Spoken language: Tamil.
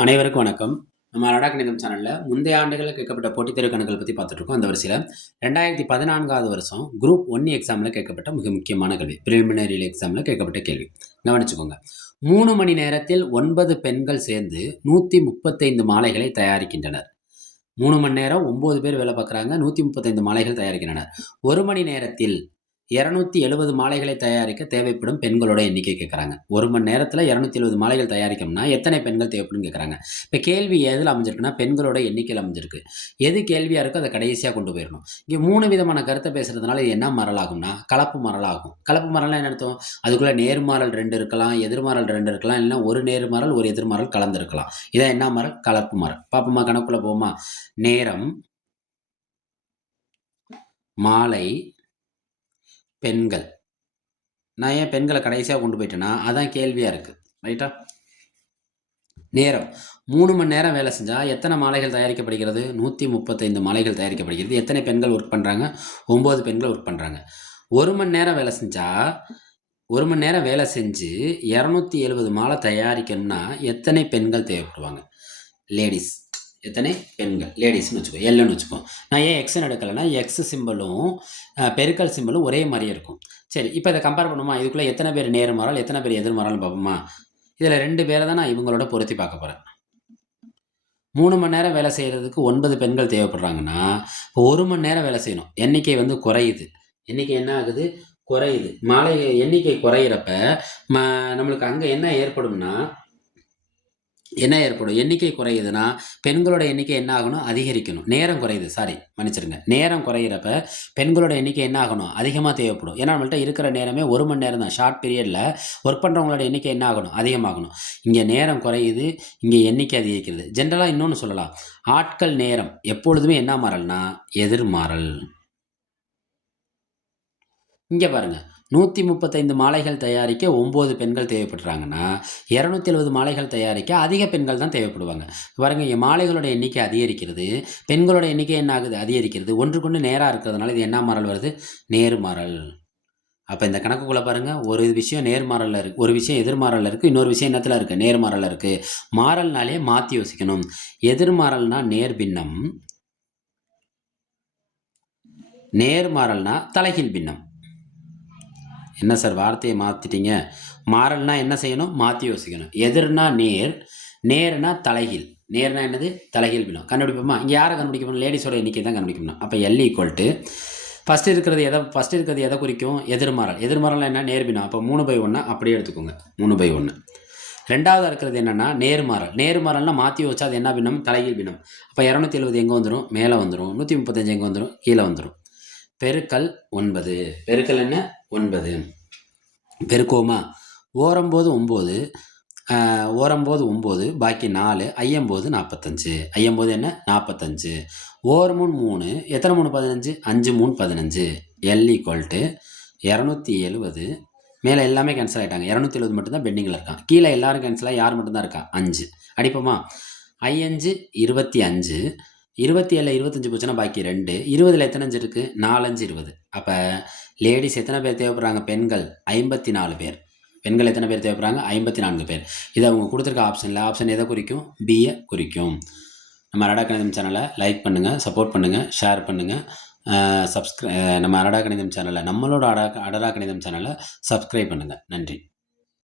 அனைவருக்கும் வணக்கம். நம்ம அடடா கணிதம் சேனல்ல முந்தைய ஆண்டுகளில் கேட்கப்பட்ட போட்டித் தேர்வு கணக்குகள் பத்தி பார்த்துட்டு இருக்கோம். அந்த வரிசையில 2014வது வருஷம் குரூப் 1 எக்ஸாம்ல கேட்கப்பட்ட மிக முக்கியமான கேள்வி. பிரிலிமினரி எக்ஸாம்ல கேட்கப்பட்ட கேள்வி. கவனிச்சுக்கோங்க. 3 மணி நேரத்தில் 9 பெண்கள் சேர்ந்து 135 மாலைகளை தயாரிக்கின்றனர். 3 மணி நேரம் 9 பேர் வேலை பார்க்குறாங்க. 135 மாலைகள் தயாரிக்கின்றனர். 1 மணி நேரத்தில் 270 மாலைகளை தயாரிக்க தேவைப்படும் பெண்களோட எண்ணிக்கை கேட்குறாங்க. 1 மணி நேரத்தில் 270 மாலைகள் தயாரிக்கணும்னா எத்தனை பெண்கள் தேவைப்படும் கேட்குறாங்க. இப்போ கேள்வி எதில் அமைஞ்சிருக்குன்னா பெண்களோட எண்ணிக்கையில் அமைஞ்சிருக்கு. எது கேள்வியாக இருக்கோ அதை கடைசியாக கொண்டு போயிடணும். இங்கே 3 விதமான கருத்தை பேசுறதுனால இது என்ன மரலாகும்னா கலப்பு மரலாகும். கலப்பு மரலாம் என்ன அர்த்தம்? அதுக்குள்ளே நேர்மாறல் 2 இருக்கலாம், எதிர்மாறல் 2 இருக்கலாம், இல்லைன்னா ஒரு நேர்மாறல் ஒரு எதிர்மாறல் கலந்துருக்கலாம். இதான் என்ன மரல்? கலப்பு மரல். பாப்போமா, கணக்குள்ள போமா. நேரம், மாலை, பெண்கள். நான் ஏன் பெண்களை கடைசியாக கொண்டு போயிட்டேன்னா அதான் கேள்வியாக இருக்குது. ரைட்டா? நேரம் 3 மணி நேரம் வேலை செஞ்சால் எத்தனை மாலைகள் தயாரிக்கப்படுகிறது? 135 மாலைகள் தயாரிக்கப்படுகிறது. எத்தனை பெண்கள் ஒர்க் பண்ணுறாங்க? 9 பெண்கள் ஒர்க் பண்ணுறாங்க. 1 மணி நேரம் வேலை செஞ்சால் 1 மணி நேரம் வேலை செஞ்சு 270 மாலை தயாரிக்கணும்னா எத்தனை பெண்கள் தேவைப்படுவாங்க? லேடிஸ். எத்தனை பெண்கள்? லேடிஸ்னு வச்சுக்கோ, எல்லுன்னு வச்சுக்கோ. நான் ஏன் எக்ஸ்ன்னு எடுக்கலைன்னா எக்ஸ் சிம்பிளும் பெருக்கல் சிம்பிளும் ஒரே மாதிரியே இருக்கும். சரி, இப்போ இதை கம்பேர் பண்ணுமா? இதுக்குள்ளே எத்தனை பேர் நேர்மாறல் எத்தனை பேர் எதிர்மாறல்னு பார்ப்போமா? இதில் 2 பேரை தான் நான் இவங்களோட பொருத்தி பார்க்க போகிறேன். 3 மணி நேரம் வேலை செய்கிறதுக்கு 9 பெண்கள் தேவைப்படுறாங்கன்னா இப்போ 1 மணி நேரம் வேலை செய்யணும். எண்ணிக்கை குறையுது. எண்ணிக்கை என்ன ஆகுது? குறையுது. மாலை எண்ணிக்கை குறையிறப்ப நம்மளுக்கு அங்கே என்ன ஏற்படும்னா எண்ணிக்கை குறையுதுன்னா பெண்களோட எண்ணிக்கை என்ன ஆகணும்? அதிகரிக்கணும். நேரம் குறையுது, மன்னிச்சிருங்க. நேரம் குறையிறப்ப பெண்களோட எண்ணிக்கை என்ன ஆகணும்? அதிகமாக தேவைப்படும். ஏன்னா நம்மள்ட்ட இருக்கிற நேரமே 1 மணி நேரம் தான். ஷார்ட் பீரியடில் ஒர்க் பண்ணுறவங்களோட எண்ணிக்கை என்ன ஆகணும்? அதிகமாகணும். இங்கே நேரம் குறையுது, இங்கே எண்ணிக்கை அதிகரிக்கிறது. ஜென்ரலாக இன்னொன்று சொல்லலாம். ஆட்கள் நேரம் எப்பொழுதுமே என்ன மாறல்னா எதிர்மாறல். இங்கே பாருங்கள், 135 மாலைகள் தயாரிக்க 9 பெண்கள் தேவைப்படுறாங்கன்னா 270 மாலைகள் தயாரிக்க அதிக பெண்கள் தான் தேவைப்படுவாங்க. பாருங்க, இங்கே மாலைகளோட எண்ணிக்கை அதிகரிக்கிறது, பெண்களோட எண்ணிக்கை என்ன ஆகுது? அதிகரிக்கிறது. ஒன்றுக்கொண்டு நேராக இருக்கிறதுனால இது என்ன மாறல் வருது? நேர்மாறல். அப்போ இந்த கணக்குக்குள்ளே பாருங்கள், ஒரு விஷயம் நேர்மாறலில் இருக்குது, ஒரு விஷயம் எதிர்மாறலில் இருக்குது, இன்னொரு விஷயம் என்னத்தில் இருக்குது? நேர்மாறலில் இருக்குது. மாறல்னாலே மாற்றி யோசிக்கணும். எதிர்மாறல்னா நேர்பின்னம், நேர்மாறல்னா தலைகீழ் பின்னம். என்ன சார் வார்த்தையை மாற்றிட்டீங்க? மாறல்னா என்ன செய்யணும்? மாற்றி யோசிக்கணும். எதிர்னா நேர், நேர்னா தலைகீழ். நேர்னா என்னது? தலைகீழ் பின்னம். கண்டுபிடிப்போமா? இங்கே யாரை கண்டுபிடிக்கணும்? லேடிஸோட எண்ணிக்கை தான் கண்டுபிடிக்கணும். அப்போ எல் ஈக்குவல் டு ஃபஸ்ட்டு இருக்கிறது எதை குறிக்கும்? எதிர்மாறல். எதிர்மாறல் என்ன? நேர்பின்னம். அப்போ 3/1 அப்படியே எடுத்துக்கோங்க. 3/1. ரெண்டாவதாக இருக்கிறது என்னென்னா நேர்மாறல். நேர்மாறல்னா மாற்றி வச்சா அது என்ன பின்னம்? தலைகீழ் பின்னம். அப்போ 270 எங்கே வந்துடும்? மேலே வந்துடும். 135 எங்கே வந்துடும்? கீழே வந்துடும். பெருக்கல் 9. பெருக்கல் என்ன? 9. பெருக்குவோமா? ஓரம்போது 9, ஓரம்போது 9, பாக்கி 4, ஐயம்போது 45. ஐயம்போது என்ன? 45. ஓரமுன் 3, எத்தனை 3 15? 5 3 15. L equal to 270. மேலே எல்லாமே கேன்சல் ஆகிட்டாங்க. 270 மட்டும்தான் பெண்டிங்கில் இருக்கான். கீழே எல்லாரும் கேன்சல் ஆகி யார் மட்டும்தான் இருக்கா? 5. அடிப்போமா? 5 25. 27 25 போச்சுன்னா பாக்கி 2. 20 எத்தனை 5 இருக்குது? 4 5 20. அப்போ லேடிஸ் எத்தனை பேர் தேவைப்படுறாங்க? பெண்கள் 54 பேர். பெண்கள் எத்தனை பேர் தேவைப்படுறாங்க? 54 பேர். இதை அவங்க கொடுத்துருக்க ஆப்ஷன் எதை குறிக்கும்? பியை குறிக்கும். நம்ம அடடா கணிதம் சேனலை லைக் பண்ணுங்கள், சப்போர்ட் பண்ணுங்கள், ஷேர் பண்ணுங்கள், நம்ம அடடா கணிதம் சேனலை, நம்மளோட அடடா கணிதம் சேனலை சப்ஸ்கிரைப் பண்ணுங்கள். நன்றி.